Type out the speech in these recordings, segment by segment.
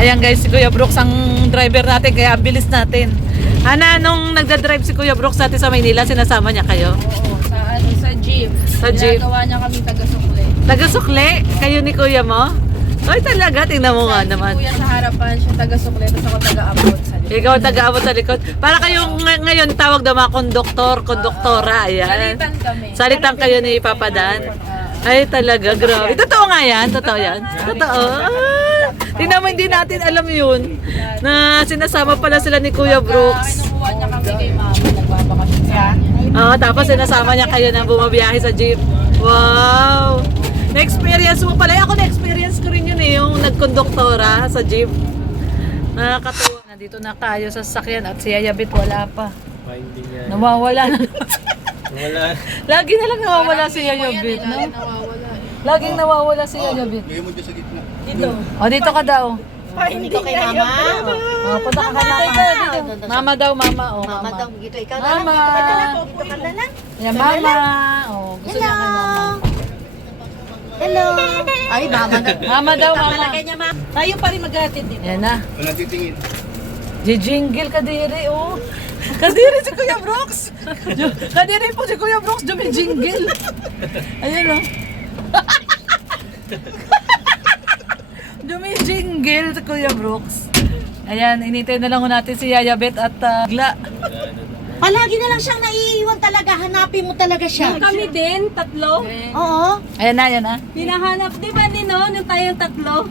Ayan guys, si Kuya Brooks ang driver natin, kaya ang bilis natin. Ana, nung nagdadrive si Kuya Brooks natin sa Maynila, sinasama niya kayo? Oo, sa jeep. Sa jeep? Ginagawa niya kami taga-sukle. Taga-sukle? Kayo ni Kuya mo? Ay talaga, tingnan mo nga naman. Si Kuya sa harapan, siya taga-sukle, tapos ako taga-abot sa likod. Ikaw taga-abot sa likod. Para kayong ngayon tawag na mga konduktor, konduktora. Ayan. Salitan kami. Salitan kayo ni Papa Dan. Ay talaga, grabe. Totoo nga yan? Totoo yan? Totoo. Ah, tingnan mo, hindi natin alam yun. Na sinasama pala sila ni Kuya Brooks. Kinukuha niya kami kay mama, nagbabakasyon sa kanya. Oo, tapos sinasama niya kayo na bumabiyahe sa jeep. Wow! Na-experience mo pala. Ako na-experience ko rin yun eh, yung nagkonduktora sa jeep. Nakakatuwa. Nandito na tayo sa sasakyan at si Yayabit wala pa. Finding yan. Nawawala na. Wala. Lagi na lang nawawala si Yayabit, no? Nawawala eh. Laging nawawala si Yayabit. Lagay mo dyan sa gitna. Dito. O, dito ka daw. Dito kay mama. O, punta ka kay mama. Mama daw, mama. O, Mama mama. daw, dito ikaw na lang. Mama. Dito ka na lang. Yan, mama. O, gusto niya kay mama. Hello. Ay, mama na. Mama daw, mama. Malagay niya, mama. Tayo pa rin mag-atid dito. Yan na. Kung natitingin. Jijingle kadiri, oh. Kadiri si Kuya Brooks. Kadiri po si Kuya Brooks, jumijingle. Ayun, oh. Jumijingle si Kuya Brooks. Ayan, inintay na lang natin si Yayabet at Gla. Palagi na lang siyang naiiwan talaga. Hanapin mo talaga siya. Kami din, tatlo. Oo. Ayan na, ayan na. Hinahanap, di ba Nino, nung tayong tatlo?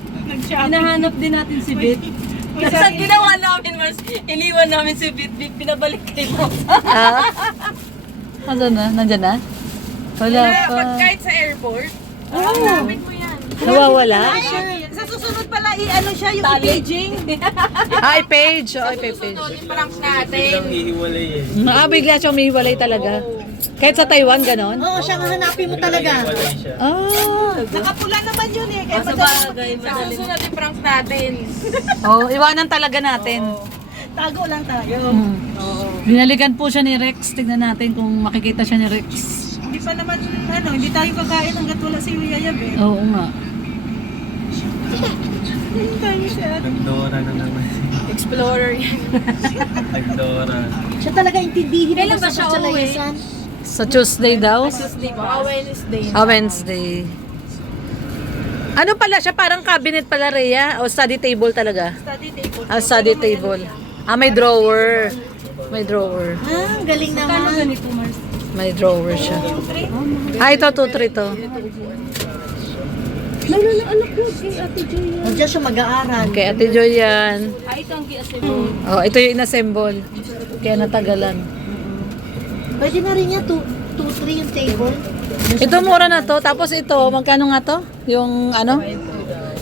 Hinahanap din natin si Bit. Kasi ang ginawa namin, Mars, iniwan namin si Bit, Bit, pinabalik kay mo. Ah? Nasaan na? Nandyan na? Wala pa. Kahit sa airport, hanapin mo yan. Nawawala? Sa susunod pala, i-ano siya yung Paging. Ay, page. Oh, ay, page. Susunodin pa lang natin. Biglang hihiwalay eh. Bigla siyang umihiwalay talaga. Kahit sa Taiwan, ganon? Oo, siya nga hanapin mo talaga. Hihiwalay siya. Ah. Nakapula naman yun eh. Kaya Sa bagay, sa susunod yung pranks natin. Oh, iwanan talaga natin. tago lang tayo. Binalikan po siya ni Rex. Tignan natin kung makikita siya ni Rex. Hindi pa naman, hindi tayo kakain hanggat wala si Yayab eh. Oo nga. Nagdora na naman. Explorer yan. Nagdora. Siya talaga intindihin mo Kailan ba sa siya pagtsalayasan. Sa Tuesday daw? Tuesday ba? Wednesday. Wednesday. Ano pala siya? Parang cabinet pala, Rhea? O study table talaga? Study table. Study table. May drawer. May drawer. Ah, ang galing Kano naman. ganito, Mars? May drawer siya. Ito, 2-3 to. Anak ko, kay Ate Joy yan. Nandiyan siya mag-aaral. Okay, Ate Joy yan. Ito ang gi-assemble. Oh, ito yung inassemble. Kaya natagalan. Pwede na rin niya, 2-3 yung table. Ito mura na to. Tapos ito, magkano nga to? Yung ano?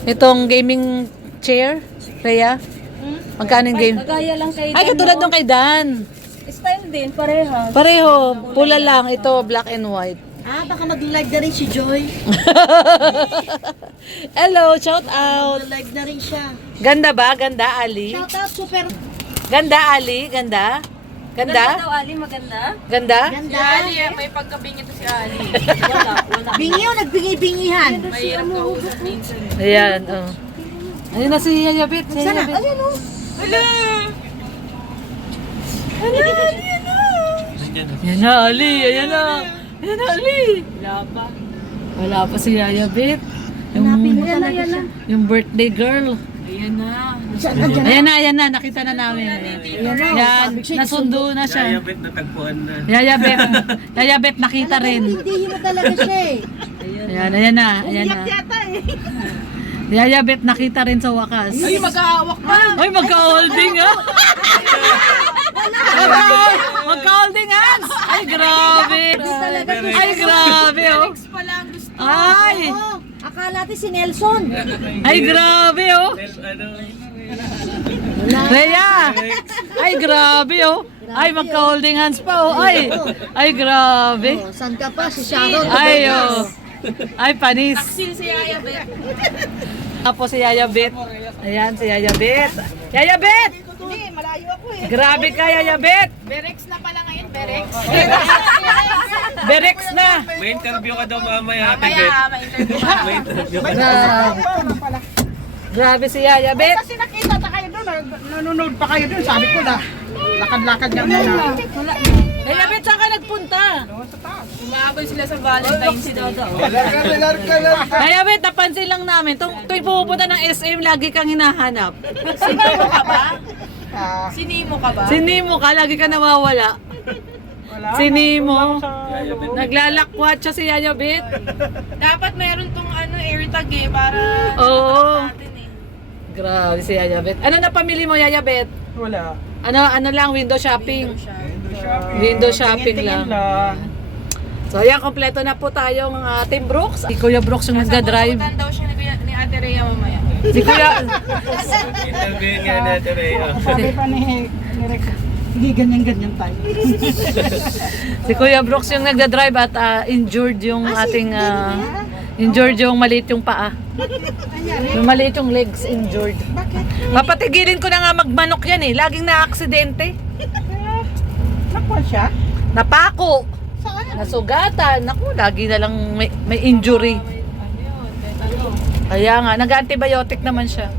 Itong gaming chair, Rhea? Magkano yung game? Kagaya lang kay Ay, katulad nung kay Dan. Style din, parehas. Pareho, pula lang. Ito, black and white. Ah, baka mag-live na rin si Joy. Hello, shout out. Mag-live na rin siya. Ganda ba? Ganda, Ali? Shout out, super Ganda, Ali? Ganda? Ganda? daw, Ali, maganda. Ganda? ganda. May pagkabingi to si Ali. Bingi o nagbingi-bingihan. Mahirap kausap minsan. Ayan, oh. Ayun na si Yayabit. Si Sana? Yayabit. Ayun o. Nandiyan na. Ayan na, Ali. Ayan na. Ayan na, Ali. Wala pa si Yayabit. Hanapin mo talaga siya. Yung birthday girl. Ayan na. Diyan na. Ayan na. Nakita na namin. Yan, nasundo na siya. Yayabit natagpuan na. Yayabit. Yayabit, nakita rin. Intindihin mo talaga siya eh. Ayan na. Ayan na. Yata eh. Yayabit, nakita rin sa wakas. Ay, mag-aawak pa. Ay, magka-holding ha? Magka-holding hands? Ay, grabe. Ay, grabe oh. Pa lang gusto. Ay, Oo, akala natin si Nelson. ay, grabe oh. Ano? Rhea! Ay, grabe oh. Ay, magka-holding hands pa oh. Ay, grabe. Oh, saan ka pa? Si Sharon. Ay, oh. Ay, panis. Sin si Yaya Bet. Tapos si Yayabit. Ayan, si Yayabit. Yayabit! Hindi, malayo ako eh. Grabe ka, Yayabit. Berex na pala ngayon, Berex. Berex na. May interview ka daw mamaya, Ate Kaya, Bet. ma-interview ka. May interview ka. Grabe. Grabe si Yayabit. Kasi nakita nanonood pa kayo dun. Sabi ko na, lakad-lakad niya muna. Kaya bet, saan ka nagpunta? Umaabol sila sa Valentine's Day. Kaya bet, napansin lang namin, tuwing pumupunta ng SM, lagi kang hinahanap. Sinimo ka ba? Ah, Sinimo ka ba? Sinimo ka, lagi ka nawawala. wala. Sinimo. Yaya Bet. Naglalakwat siya si Yaya Bet. Dapat mayroon tong AirTag para Oo. natin eh. Grabe si Yaya Bet. Ano na pamili mo, Yaya Bet? Wala. Ano lang, window shopping. Window shopping Tingin-tingin lang. So ayan, kompleto na po tayong Team Brooks. Si Kuya Brooks yung nagda-drive. Sasabutan daw siya ni Ate Rhea mamaya. Si Kuya, Interviewin nga natin Rhea. Sabi pa ni Rex, hindi ganyan-ganyan tayo. si Kuya Brooks yung nagda-drive at injured yung ating injured yung maliit yung paa. Yung maliit yung legs injured. Papatigilin ko na nga magmanok yan eh. Laging na-aksidente. Nakuha siya? Napako. Nasugatan. Naku, lagi na lang may injury. Kaya nga, nag-antibiotic naman siya.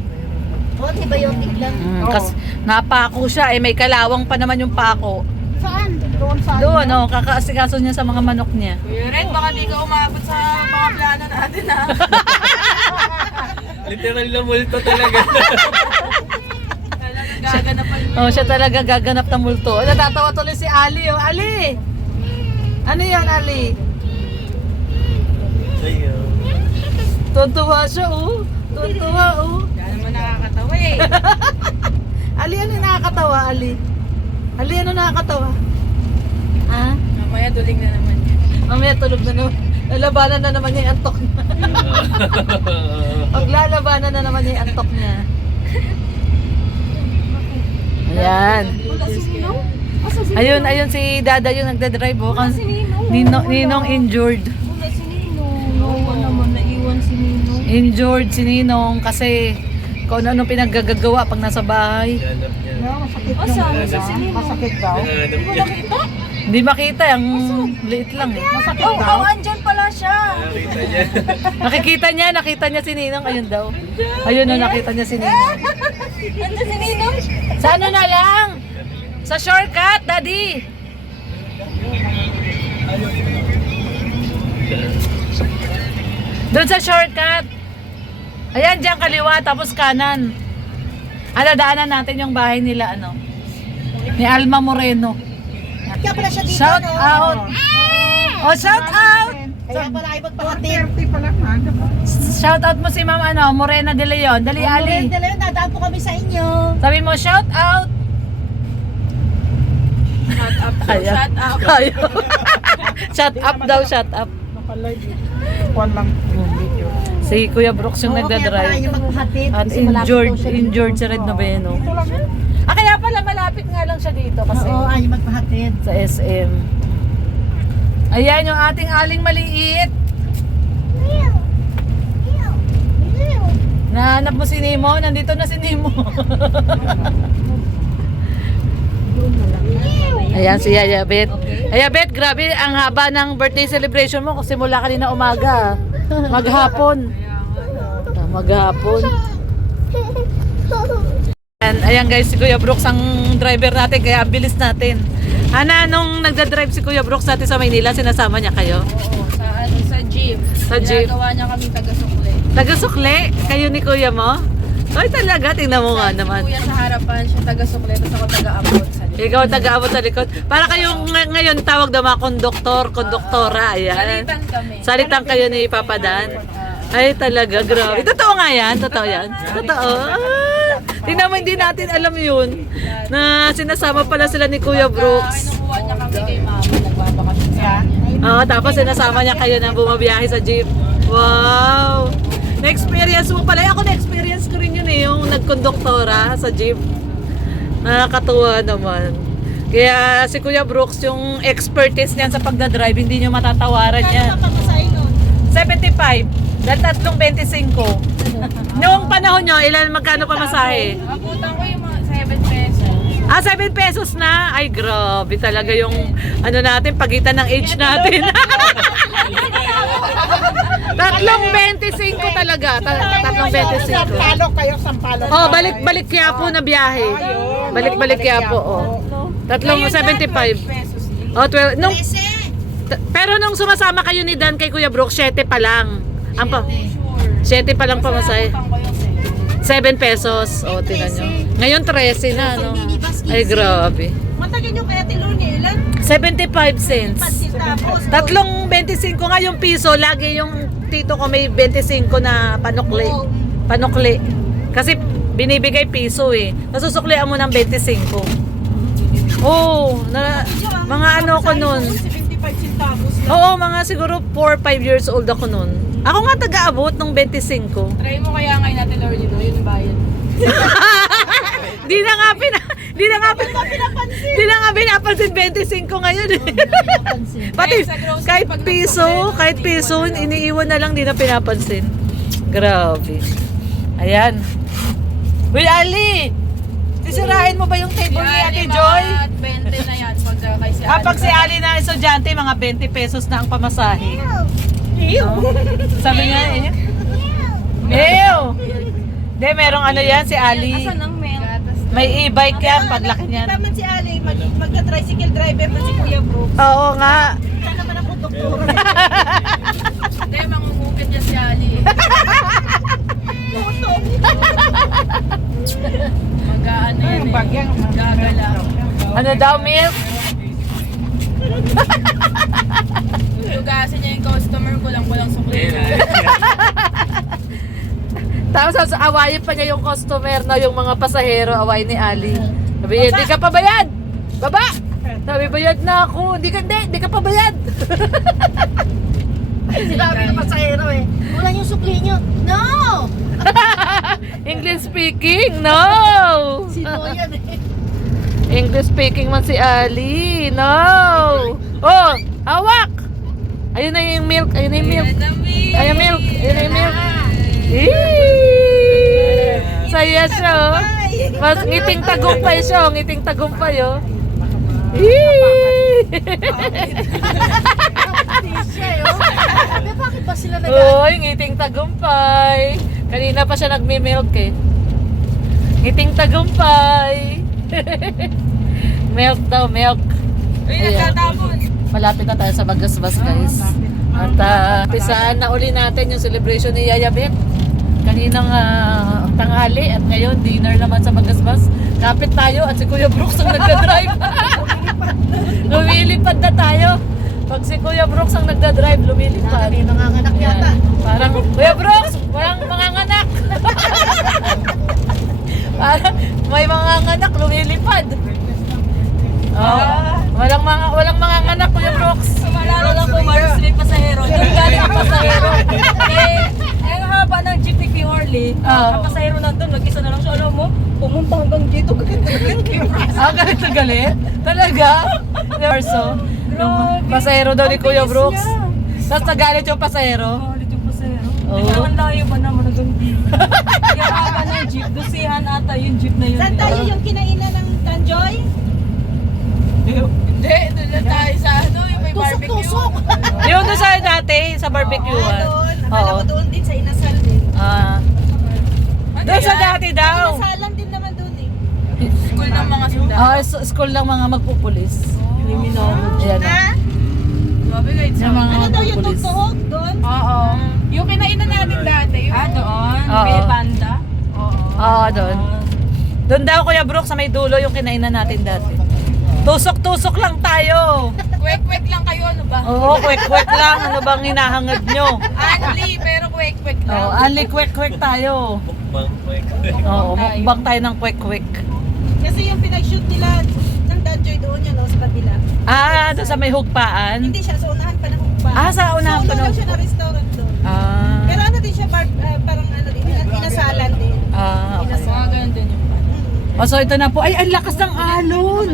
Antibiotic lang. Kasi napako siya eh, may kalawang pa naman yung pako. Saan? Doon sa Doon, kakaasikaso niya sa mga manok niya. Kuya Red, baka di ka umabot sa mga plano natin ha. Literal na multo talaga. Talagang gaganapan mo. Oh, siya talaga gaganap ng multo. Natatawa tuloy si Ali. Oh, Ali! Ano yan, Ali? Ayun. Tuntua siya, oh. Tuntua, oh. Kaya naman nakakatawa eh. Ali, ano yung nakakatawa, Ali? Ali, ano nakakatawa? Ha? Mamaya duling na naman yan. Mamaya tulog na naman. Lalabanan na naman niya yung antok niya. Paglalabanan na naman niya yung antok niya. Ayan. Ayun si Dada yung nagdadrive. Oh. Ninong injured. Wala si Ninong. Nawa naman, naiwan si Ninong. Injured si Ninong kasi kung ano pinaggagawa pag nasa bahay. Hanap niya. masakit Oh, yung saan? Sa sinino? masakit daw. Hanap niya. Hindi makita, ang liit lang eh. Masakit Oh, daw. andyan pala siya. Nakita niya. Nakita niya si Ninong, ayun daw. Ayun no, nakita niya si Ninong. Andyan si Ninong? Sa ano na lang? Sa shortcut, Daddy. Doon sa shortcut. Ayan, diyan kaliwa, tapos kanan. Ano, daanan natin yung bahay nila, ano? Ni Alma Moreno. Kaya pala siya dito, Shout no? out! Oh, shout out! Kaya pala ay magpahatid. 30 pa lang ha. Shout out mo si Ma'am ano, Morena de Leon. Dali, Ali. Dala yun, dadaan po kami sa inyo. Sabi mo, shout out! Shut up. Ayaw. Shut up. Ayaw. Shut up daw, shut up. Nakalive. Kuwan lang yung video. Si Kuya Brooks yung Oo, kaya pala nagdadrive. niya magpahatid. At Kasi malapit injured, daw siya dito. injured si Red Noveno. Kaya pala malapit nga lang siya dito kasi Oo, ayaw magpahatid. sa SM. Ayan yung ating aling maliit. Nahanap mo si Nemo? Nandito na si Nemo. Ayan si Yaya Bet. Yaya Bet, grabe ang haba ng birthday celebration mo kasi mula kanina umaga. Maghapon. Maghapon. Ayan guys, si Kuya Brooks ang driver natin kaya ang bilis natin. Ana, nung nagdadrive si Kuya Brooks natin sa Maynila, sinasama niya kayo? Oo, sa jeep. Sa jeep. Ginagawa niya kami taga-sukle. Taga-sukle? Kayo ni Kuya mo? Ay talaga, tingnan mo nga naman. Kuya sa harapan, siya taga-sukle, tapos ako taga-abot sa likod. Ikaw taga-abot sa likod. Para kayong ngayon tawag na mga konduktor, konduktora. Ayan. Salitan kami. Salitan kayo ni Papa Dan. Ay talaga, grabe. Totoo nga yan? Totoo yan? Totoo. Tingnan mo, hindi natin alam yun. Na sinasama pala sila ni Kuya Brooks. Kinukuha niya kami kay mama, nagbabakasyon sa kanya. Oo, tapos sinasama niya kayo na bumabiyahe sa jeep. Wow! Na-experience mo pala. Ako na-experience ko rin yun eh, yung nagkonduktora sa jeep. Nakakatuwa naman. Kaya si Kuya Brooks, yung expertise niyan sa pagdadrive, hindi nyo matatawaran yan. 75. Dahil 3.25. Noong panahon nyo, magkano pa masahe? Abutan ko yung mga 7 pesos. Ah, 7 pesos na? Ay, grabe talaga yung ano natin, pagitan ng age natin. Tatlong 25 talaga. Tatlong 25. Sampalok kayo, sampalok. Oh, balik-balik kaya po na biyahe. Balik-balik kaya po, oh. Tatlong 75. Oh, 12. Pero nung sumasama kayo ni Dan kay Kuya Brooks, 7 pa lang. 7 pa lang pamasahe. 7 pesos. Oh, tingnan nyo. Ngayon 13 na, no? Ay, grabe. Matagal yung kaya tiluni, ilan? 75 cents. Tapos, Tatlong 25 nga yung piso. Lagi yung tito ko may 25 na panukli. Panukli. Kasi binibigay piso eh. Nasusuklian mo ng 25. Oh, mga ano ko nun. 75 centavos. Oo, mga siguro 4-5 years old ako nun. Ako nga taga-abot ng 25. Try mo kaya ngayon natin, Lord, yun yung bayad. Di na nga pinapansin 25 ngayon eh. Pati kahit piso, iniiwan na lang, di na pinapansin. Grabe. Ayan. Uy, Ali! Sisirain mo ba yung table ni Ate Joy? 20 na yan pagka kay si Pag si Ali na estudyante, mga 20 pesos na ang pamasahe. Sabi niya eh. Ew! Hindi, merong ano yan, si Ali. Asan ang milk? May e-bike yan, paglaki niyan. Naman si Ali, magka-tricycle driver na si Kuya Brooks. Oo nga. Saan naman ang konduktor? Hindi, mangungupit niya si Ali. Mag-ano yan eh. Bagyang Gagala. Ano daw, milk? Tugasin niya yung customer ko lang walang sukli. Tapos awayin pa niya yung customer na yung mga pasahero, awayin ni Ali. Sabi niya, di ka pa bayad! Baba! Sabi, bayad na ako. Di ka pa bayad! Sinabi ng pasahero eh. Wala yung sukli nyo. No! English speaking, no! Sino yan eh? English speaking man si Ali, no! Oh, hawak! Ayun na yung milk, ayun na yung milk. Ayun milk, ayun na yung milk. Eee! Saya siya, oh. Mas ngiting tagumpay siya, oh. Ngiting tagumpay, oh. Eee! Sabi, bakit ba sila nag- Uy, ngiting tagumpay. Kanina pa siya nagmi-milk eh. Ngiting tagumpay. Milk daw, milk. Ayan. Malapit na tayo sa Bagasbas, guys. At pisaan na uli natin yung celebration ni Yaya Bet. Kaninang tanghali at ngayon dinner naman sa Bagasbas. Kapit tayo at si Kuya Brooks ang nagda-drive. Lumilipad na tayo. Pag si Kuya Brooks ang nagda-drive, lumilipad. May nanganganak yata. Parang, Kuya Brooks, walang manganganak. Parang may manganganak, lumilipad. Oh, walang manganganak, Kuya Brooks. Sumalala lang po, Mars, may pasahero. Doon galing ang pasahero. Eh, ang haba ng jeep ni King Orly. Ang pasahero nandun, nag-isa na lang siya. Alam mo, pumunta hanggang dito. Galit na galit? Talaga? Verso? Yung pasahero daw ni Kuya Brooks. Tapos nagalit yung pasahero. Galit yung pasahero. Oo. Ikaw ang layo ba naman hanggang dito? Yung haba ng jeep, dusihan ata yung jeep na yun. Saan tayo yung kinainan ng Tanjoy? Hindi, doon lang tayo sa ano, yung may Tusok-tusok. Yung doon sa dati, sa barbecue. Doon. Akala ko doon din sa Inasal din. Doon sa dati daw. Inasalan din naman doon eh. school ng mga sundalo. School lang mga magpupulis. Ayan. Ha? Sabi guys, Yung mga Ano daw yung magpupulis. tutuhog doon? oo. Yung kinainan natin dati, yung doon, Oo. may banda. Oo, doon. Doon daw, Kuya Brooks, sa may dulo yung kinainan natin dati. Tusok-tusok lang tayo. Kwek-kwek lang kayo, ano ba? Oo, kwek-kwek lang. Ano bang hinahangad nyo? Anli, pero kwek-kwek lang. Oo, ali kwek-kwek tayo. Mukbang kwek. Oo, mukbang tayo ng kwek-kwek. Kasi yung pinag-shoot nila ng Tanjoy doon yun, sa kabila. Doon sa may hugpaan. Hindi siya, sa unahan pa ng hukpa. Sa unahan pa Sa ulo lang ng siya na restaurant doon. Pero Ah. ano din siya, parang ano din, inasalan din. Okay. Mga ganun din yung So ito na po. Ay, ang lakas ng alon.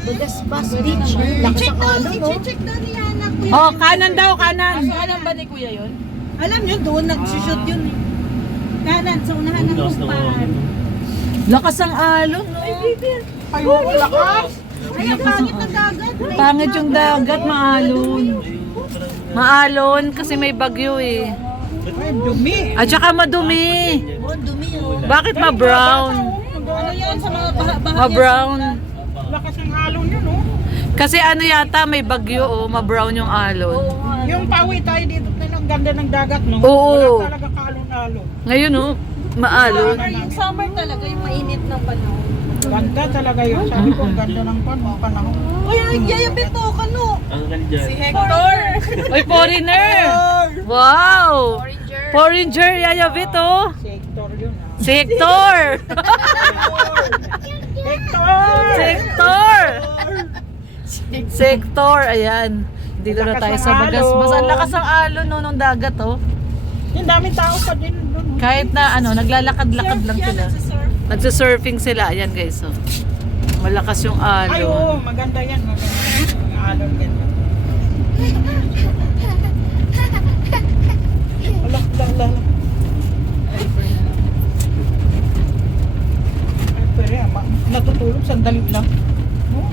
Bagasbas Beach. Lakas ang alon, no? I-check daw ni Hana, kuya. Oh, kanan daw, kanan. Alam ba ni Kuya yun? Alam nyo, doon nag-shoot yun eh. Kanan, sa unahan ng hukpaan. Lakas ang alon, no? Ay, lakas. Ay, ang pangit ng dagat. Pangit yung dagat, maalon. Maalon kasi may bagyo eh. Ay, dumi. At saka madumi. Oh, dumi oh. Bakit ma-brown? Ano yan sa mga baha-baha? Ma-brown. Lakas ng alon yun, oh. Kasi ano yata, may bagyo, oh. Ma-brown yung alon. Yung pawi tayo dito, ang ganda ng dagat, no? Oo. Wala talaga kaalon-alon. Ngayon, oh. Maalon. Yung summer talaga, yung mainit ng panahon. Ganda talaga yun. Sabi ko, ang ganda ng panahon. Uy, nagyayabit to, kano? Ang ganda. Hector! Oy, foreigner! Wow! Foreigner, yayabit, oh. Sector yun, ah. Si Hector! Hector! Sector! Sector, ayan. Dito na tayo sa Bagasbas. Ang lakas ng alon no, nung dagat, oh. Yung daming tao pa din doon. Kahit na ano, naglalakad-lakad lang sila. Nagsusurfing sila. Ayan guys, oh. Malakas yung Ay, oo, alon. maganda yan. Maganda yan. Ang alon ganda. Ala. Ay, pero yan, natutulog sandali lang. No?